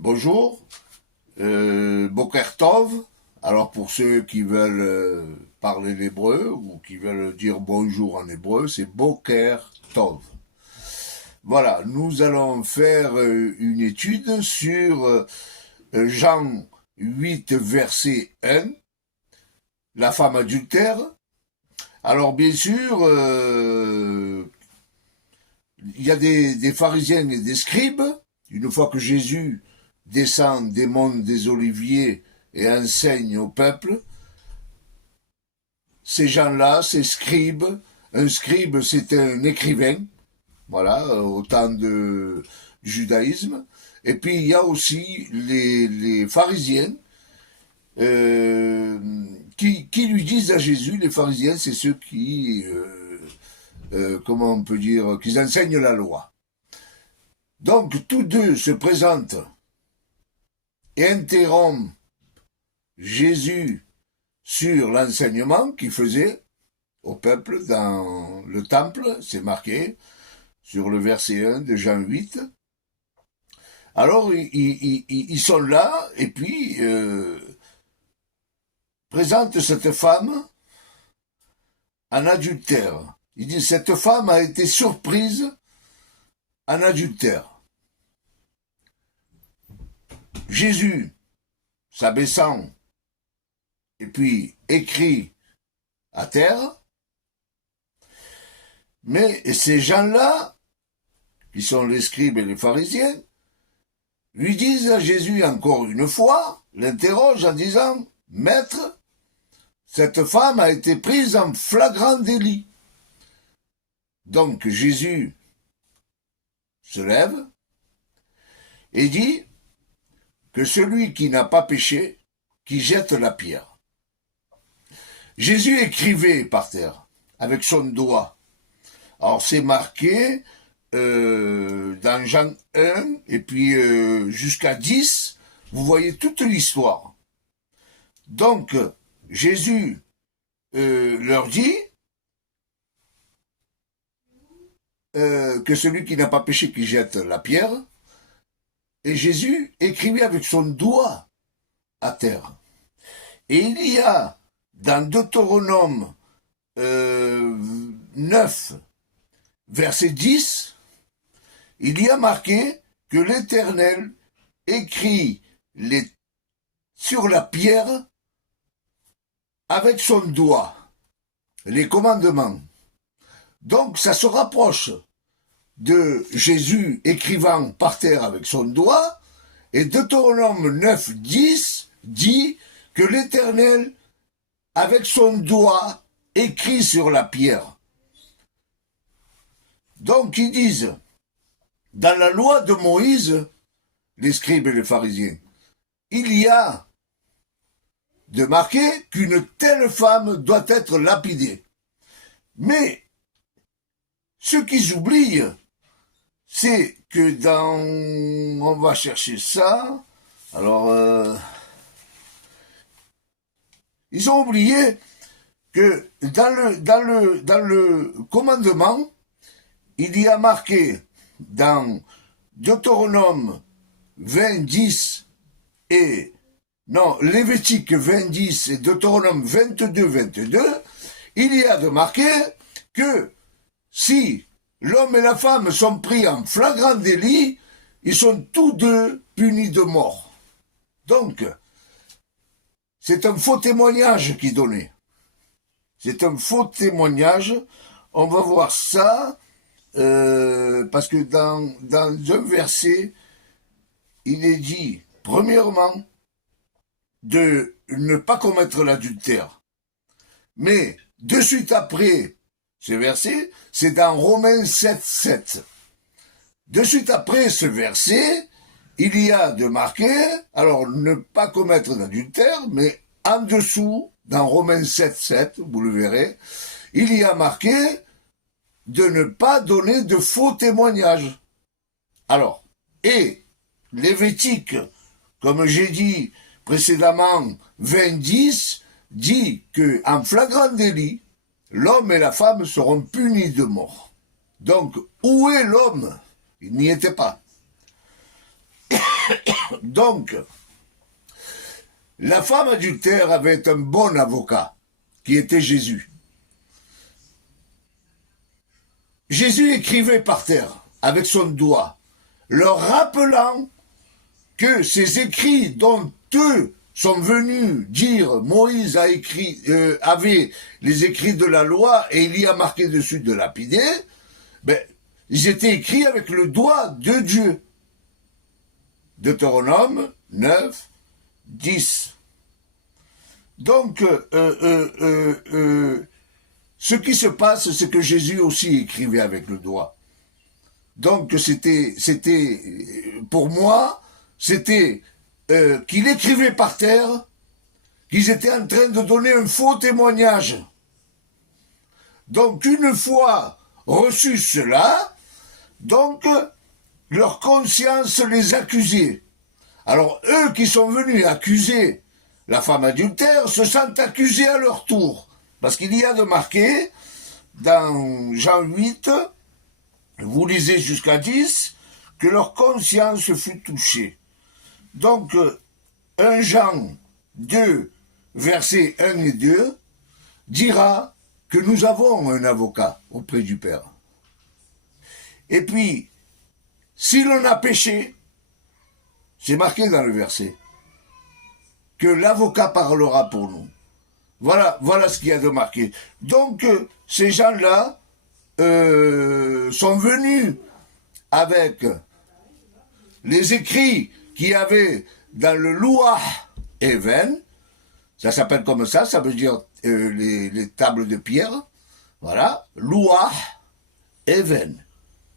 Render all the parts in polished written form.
Bonjour, Boker Tov. Alors pour ceux qui veulent parler l'hébreu ou qui veulent dire bonjour en hébreu, c'est Boker Tov. Voilà, nous allons faire une étude sur Jean 8, verset 1, la femme adultère. Alors bien sûr, il y a des pharisiens et des scribes. Une fois que Jésus descend des monts des Oliviers et enseigne au peuple, ces gens-là, ces scribes, un scribe c'est un écrivain, voilà, au temps du judaïsme, et puis il y a aussi les pharisiens qui lui disent à Jésus, les pharisiens c'est ceux qui, comment on peut dire, qui enseignent la loi. Donc tous deux se présentent et interrompent Jésus sur l'enseignement qu'il faisait au peuple dans le temple, c'est marqué sur le verset 1 de Jean 8. Alors ils sont là et puis présentent cette femme en adultère. Ils disent cette femme a été surprise en adultère. Jésus, s'abaissant, et puis écrit à terre, mais ces gens-là, qui sont les scribes et les pharisiens, lui disent à Jésus encore une fois, l'interrogent en disant « Maître, cette femme a été prise en flagrant délit. » Donc Jésus se lève et dit que celui qui n'a pas péché, qui jette la pierre. Jésus écrivait par terre, avec son doigt. Alors c'est marqué dans Jean 1, et puis jusqu'à 10, vous voyez toute l'histoire. Donc, Jésus leur dit que celui qui n'a pas péché, qui jette la pierre, et Jésus écrivait avec son doigt à terre. Et il y a dans Deutéronome 9, verset 10, il y a marqué que l'Éternel écrit sur la pierre avec son doigt les commandements. Donc ça se rapproche de Jésus écrivant par terre avec son doigt, et Deutéronome 9, 10 dit que l'Éternel, avec son doigt, écrit sur la pierre. Donc ils disent, dans la loi de Moïse, les scribes et les pharisiens, il y a de marquer qu'une telle femme doit être lapidée. Mais ce qu'ils oublient, c'est que on va chercher ça, alors ils ont oublié que dans le commandement, il y a marqué dans Deutéronome 20, 10 et Lévitique 20, 10 et Deutéronome 22, 22, il y a de marqué que si l'homme et la femme sont pris en flagrant délit, ils sont tous deux punis de mort. Donc, c'est un faux témoignage qui est donné. C'est un faux témoignage. On va voir ça, parce que dans un verset, il est dit, premièrement, de ne pas commettre l'adultère. Mais, de suite après ce verset, c'est dans Romains 7, 7. De suite après ce verset, il y a de marqué, alors ne pas commettre d'adultère, mais en dessous, dans Romains 7, 7, vous le verrez, il y a marqué de ne pas donner de faux témoignages. Alors, et Lévitique, comme j'ai dit précédemment, 20-10, dit que en flagrant délit, l'homme et la femme seront punis de mort. Donc, où est l'homme? Il n'y était pas. Donc, la femme adultère avait un bon avocat, qui était Jésus. Jésus écrivait par terre, avec son doigt, leur rappelant que ces écrits dont eux sont venus dire Moïse avait les écrits de la loi et il y a marqué dessus de lapider, ben, ils étaient écrits avec le doigt de Dieu. Deutéronome 9, 10. Donc, ce qui se passe, c'est que Jésus aussi écrivait avec le doigt. Donc, pour moi, c'était qu'il écrivait par terre qu'ils étaient en train de donner un faux témoignage. Donc, une fois reçu cela, donc, leur conscience les accusait. Alors, eux qui sont venus accuser la femme adultère se sentent accusés à leur tour. Parce qu'il y a de marqué, dans Jean 8, vous lisez jusqu'à 10, que leur conscience fut touchée. Donc, 1 Jean 2, versets 1 et 2, dira que nous avons un avocat auprès du Père. Et puis, si l'on a péché, c'est marqué dans le verset, que l'avocat parlera pour nous. Voilà ce qu'il y a de marqué. Donc, ces gens-là sont venus avec les écrits qu'il y avait dans le Louah Even, ça s'appelle comme ça veut dire les tables de pierre, voilà, Louah Even,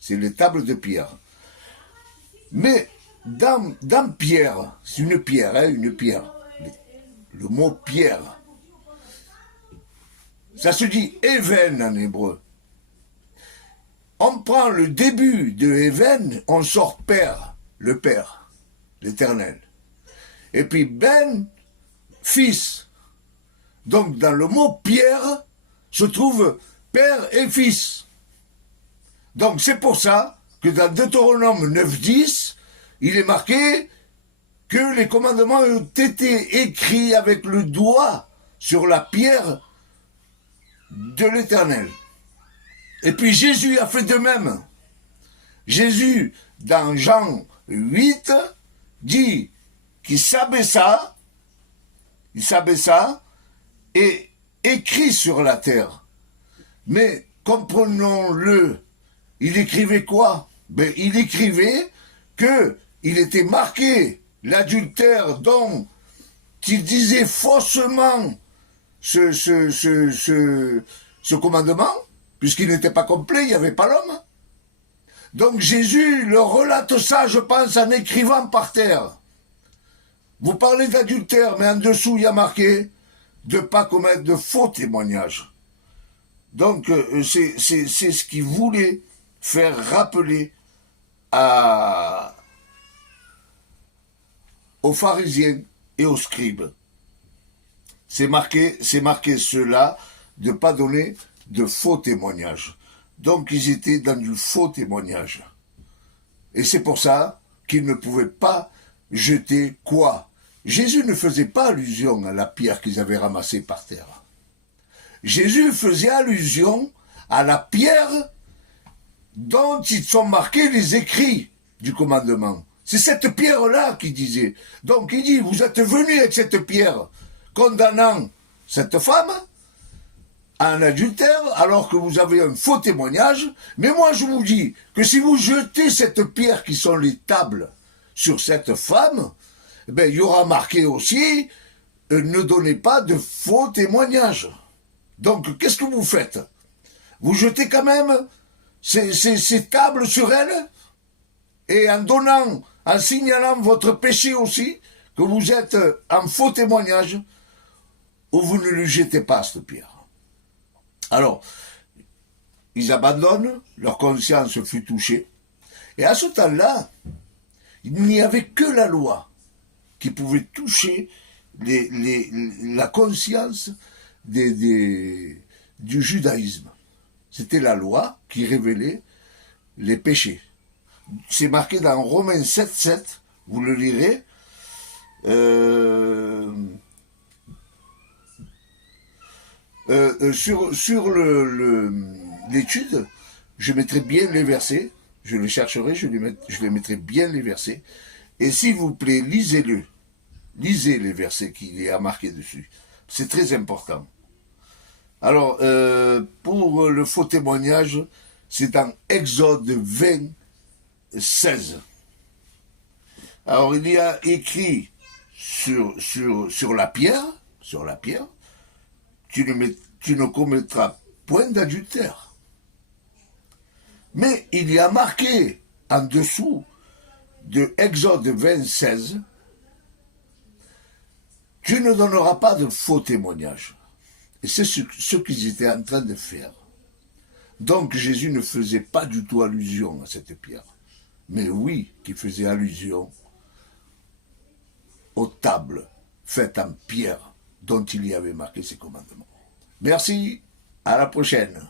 c'est les tables de pierre. Mais dans pierre, c'est une pierre, une pierre, le mot pierre, ça se dit Even en hébreu. On prend le début de Even, on sort Père, le Père, l'Éternel. Et puis Ben, Fils. Donc dans le mot Pierre se trouve Père et Fils. Donc c'est pour ça que dans Deutéronome 9.10, il est marqué que les commandements ont été écrits avec le doigt sur la pierre de l'Éternel. Et puis Jésus a fait de même. Jésus, dans Jean 8, dit qu'il s'abaissa et écrit sur la terre. Mais comprenons-le, il écrivait quoi? Ben, il écrivait qu'il était marqué l'adultère dont il disait faussement ce commandement, puisqu'il n'était pas complet, il n'y avait pas l'homme. Donc Jésus leur relate ça, je pense, en écrivant par terre. Vous parlez d'adultère, mais en dessous, il y a marqué de ne pas commettre de faux témoignages. Donc, c'est ce qu'il voulait faire rappeler aux pharisiens et aux scribes. C'est marqué cela, de ne pas donner de faux témoignages. Donc, ils étaient dans du faux témoignage. Et c'est pour ça qu'ils ne pouvaient pas jeter quoi? Jésus ne faisait pas allusion à la pierre qu'ils avaient ramassée par terre. Jésus faisait allusion à la pierre dont ils sont marqués les écrits du commandement. C'est cette pierre-là qu'il disait. Donc il dit, vous êtes venus avec cette pierre, condamnant cette femme à un adultère, alors que vous avez un faux témoignage. Mais moi je vous dis que si vous jetez cette pierre qui sont les tables sur cette femme, ben, il y aura marqué aussi, ne donnez pas de faux témoignages. Donc qu'est-ce que vous faites? Vous jetez quand même ces tables sur elle, et en signalant votre péché aussi, que vous êtes en faux témoignage, ou vous ne lui jetez pas cette pierre. Alors, ils abandonnent, leur conscience fut touchée, et à ce temps-là, il n'y avait que la loi qui pouvait toucher la conscience du judaïsme. C'était la loi qui révélait les péchés. C'est marqué dans Romains 7.7, vous le lirez, Euh, sur l'étude, je mettrai bien les versets, je les chercherai, je les mettrai bien les versets, et s'il vous plaît, lisez-le, lisez les versets qu'il y a marqués dessus, c'est très important. Alors, pour le faux témoignage, c'est dans Exode 20, 16. Alors, il y a écrit sur la pierre, tu ne commettras point d'adultère. Mais il y a marqué en dessous de Exode 26, tu ne donneras pas de faux témoignages. Et c'est ce qu'ils étaient en train de faire. Donc Jésus ne faisait pas du tout allusion à cette pierre. Mais oui, qui faisait allusion aux tables faites en pierre dont il y avait marqué ses commandements. Merci, à la prochaine.